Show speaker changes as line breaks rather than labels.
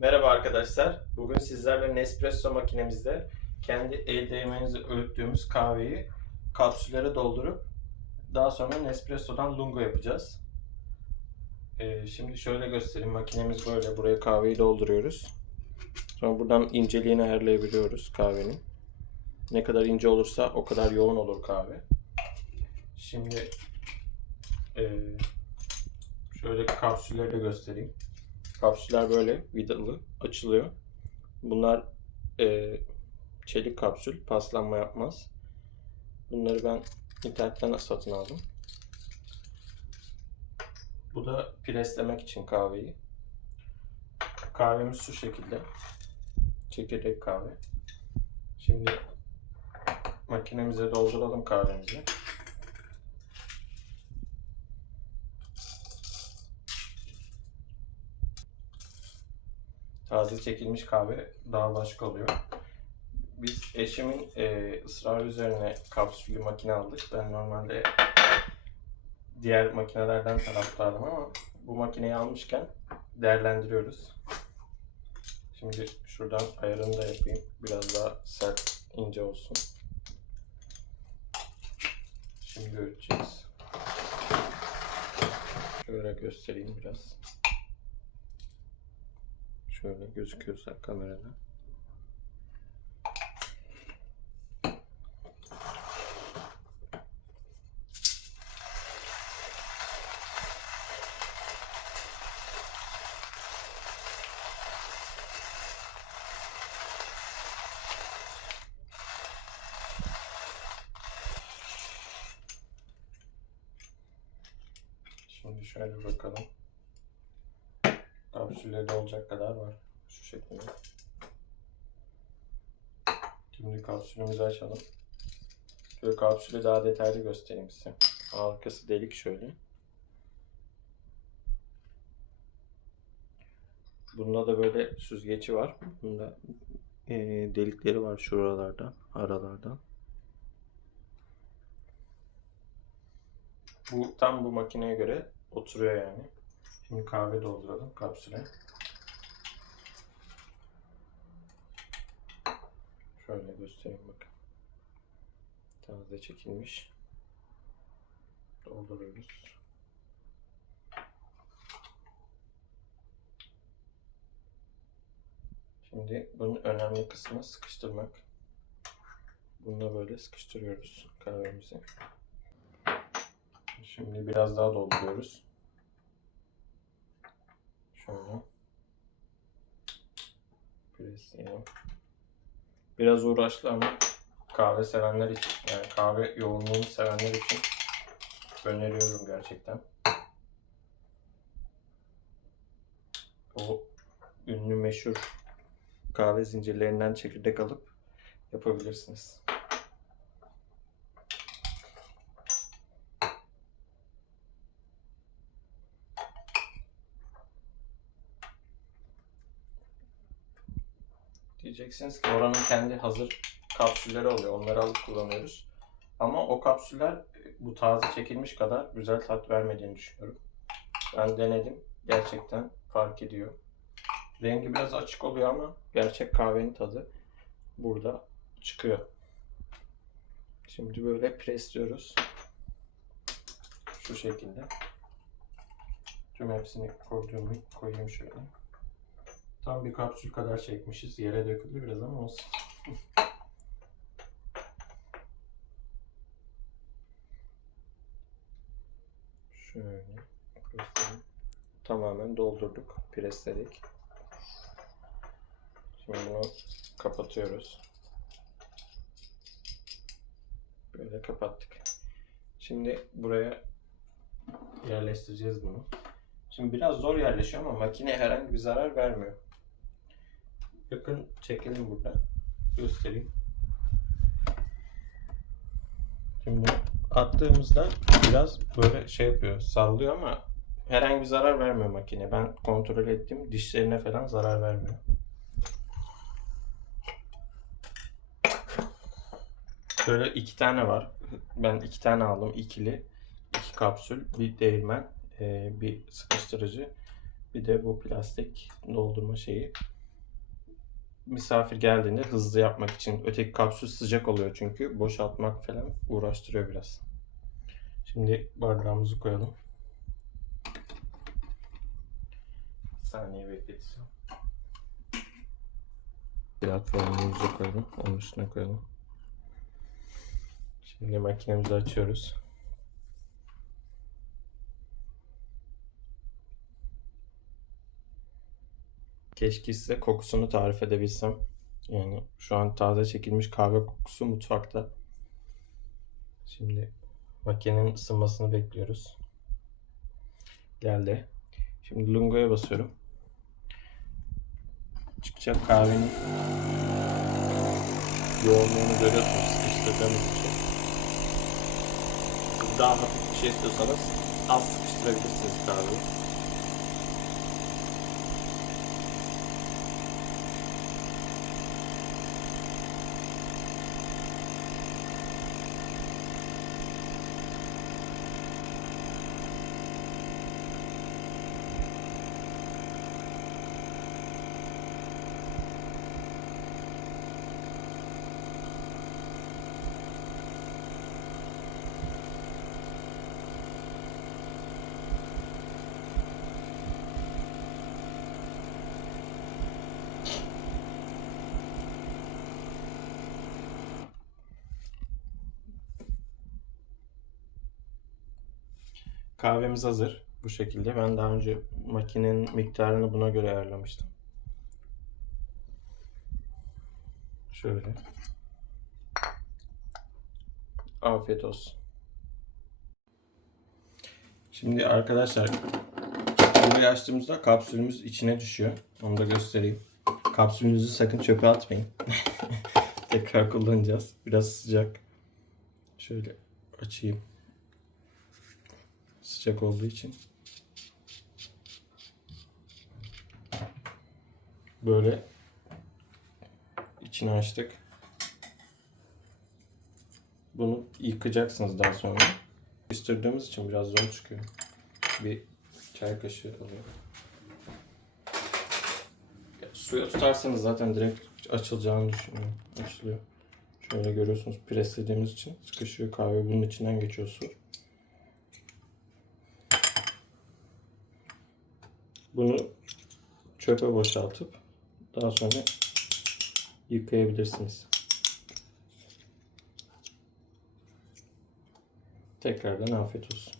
Merhaba arkadaşlar. Bugün sizlerle Nespresso makinemizde kendi el değmenizle öğüttüğümüz kahveyi kapsüllere doldurup daha sonra Nespresso'dan lungo yapacağız. Ee, şimdi şöyle göstereyim. Makinemiz böyle. Buraya kahveyi dolduruyoruz. Sonra buradan inceliğini ayarlayabiliyoruz kahvenin. Ne kadar ince olursa o kadar yoğun olur kahve. Şimdi ee, şöyle kapsülleri de göstereyim. Kapsüller böyle vidalı açılıyor. Bunlar e, çelik kapsül, paslanma yapmaz. Bunları ben internetten satın aldım. Bu da preslemek için kahveyi. Kahvemiz şu şekilde. Çekirdek kahve. Şimdi makinemize dolduralım kahvemizi. Taze çekilmiş kahve daha başka oluyor. Biz eşimin e, ısrarı üzerine kapsüllü makine aldık. Ben normalde diğer makinelerden taraftardım ama bu makineyi almışken değerlendiriyoruz. Şimdi şuradan ayarını da yapayım. Biraz daha sert, ince olsun. Şimdi ölçeceğiz. Şöyle göstereyim biraz. Şöyle gözüküyorsa kamerada. Şimdi şöyle bakalım. Kapsülleri olacak kadar var. Şu şekilde. Şimdi kapsülümüzü açalım. Şöyle kapsülü daha detaylı göstereyim size. Arkası delik şöyle. Bunda da böyle süzgeci var. Bunda eee, delikleri var şuralarda, aralarda. Bu tam bu makineye göre oturuyor yani. Şimdi kahve dolduralım kapsüle. Şöyle göstereyim bakın. Taze çekilmiş. Dolduruyoruz. Şimdi bunun önemli kısmı sıkıştırmak. Bununla böyle sıkıştırıyoruz kahvemizi. Şimdi biraz daha dolduruyoruz. Şöyle. Biraz uğraşlı ama kahve sevenler için, yani kahve yoğunluğunu sevenler için öneriyorum gerçekten. O ünlü meşhur kahve zincirlerinden çekirdek alıp yapabilirsiniz. Diyeceksiniz ki oranın kendi hazır kapsülleri oluyor. Onları alıp kullanıyoruz. Ama o kapsüller e, bu taze çekilmiş kadar güzel tat vermediğini düşünüyorum. Ben denedim. Gerçekten fark ediyor. Rengi biraz açık oluyor ama gerçek kahvenin tadı burada çıkıyor. Şimdi böyle presliyoruz. Şu şekilde. Tüm hepsini koyduğumu koyayım şöyle. Tam bir kapsül kadar çekmişiz. Yere döküldü biraz ama olsun. Şöyle göstereyim. Tamamen doldurduk. Presledik. Şimdi bunu kapatıyoruz. Böyle kapattık. Şimdi buraya yerleştireceğiz bunu. Şimdi biraz zor yerleşiyor ama makine herhangi bir zarar vermiyor. Yakın çekelim burada. Göstereyim. Şimdi attığımızda biraz böyle şey yapıyor, sallıyor ama herhangi bir zarar vermiyor makine. Ben kontrol ettim. Dişlerine falan zarar vermiyor. Şöyle iki tane var. Ben iki tane aldım. ikili. iki kapsül, bir değirmen, bir sıkıştırıcı. Bir de bu plastik doldurma şeyi. Misafir geldiğinde hızlı yapmak için. Öteki kapsül sıcak oluyor çünkü. Boşaltmak falan uğraştırıyor biraz. Şimdi bardağımızı koyalım. Bir saniye bekleteceğim. Platformumuzu koyalım. Onun üstüne koyalım. Şimdi makinemizi açıyoruz. Keşke size kokusunu tarif edebilsem. Yani şu an taze çekilmiş kahve kokusu mutfakta. Şimdi makinenin ısınmasını bekliyoruz. Geldi. Şimdi lungoya basıyorum. Çıkacak kahvenin yoğunluğunu görüyorsunuz sıkıştırdığımız için. Daha hafif bir şey istiyorsanız az sıkıştırabilirsiniz kahveyi. Kahvemiz hazır. Bu şekilde. Ben daha önce makinenin miktarını buna göre ayarlamıştım. Şöyle. Afiyet olsun. Şimdi arkadaşlar burayı açtığımızda kapsülümüz içine düşüyor. Onu da göstereyim. Kapsülünüzü sakın çöpe atmayın. Tekrar kullanacağız. Biraz sıcak. Şöyle açayım sıcak olduğu için. Böyle içini açtık. Bunu yıkacaksınız daha sonra. Üstürdüğümüz için biraz zor çıkıyor. Bir çay kaşığı alıyorum. Ya, Suya tutarsanız zaten direkt açılacağını düşünüyorum. Açılıyor. Şöyle görüyorsunuz preslediğimiz için sıkışıyor kahve bunun içinden geçiyor su. Bunu çöpe boşaltıp daha sonra yıkayabilirsiniz. Tekrardan afiyet olsun.